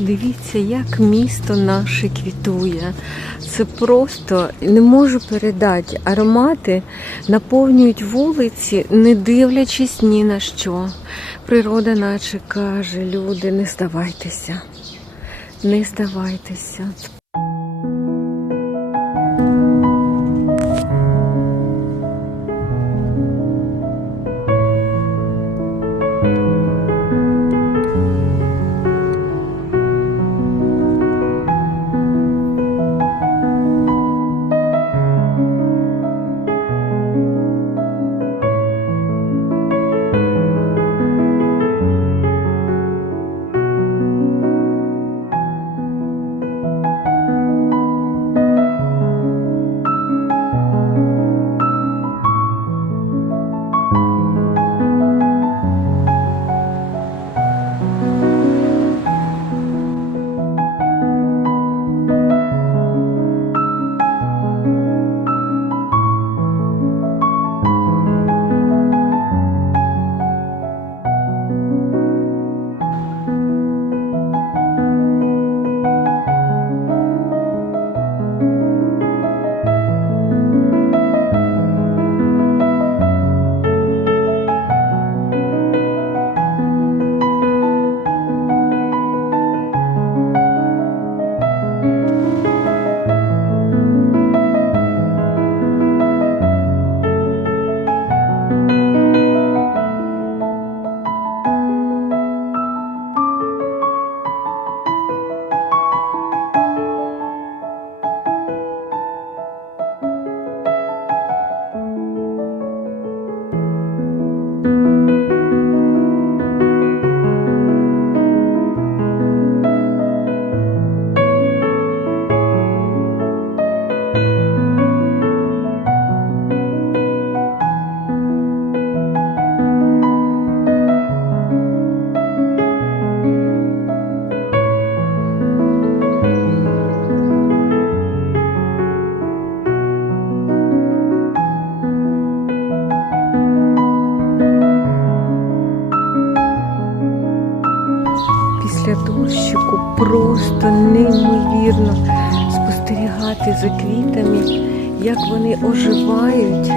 Дивіться, як місто наше квітує. Це просто не можу передати. Аромати наповнюють вулиці, не дивлячись ні на що. Природа наче каже, люди, не здавайтеся. Не здавайтеся. Після просто неймовірно спостерігати за квітами, як вони оживають.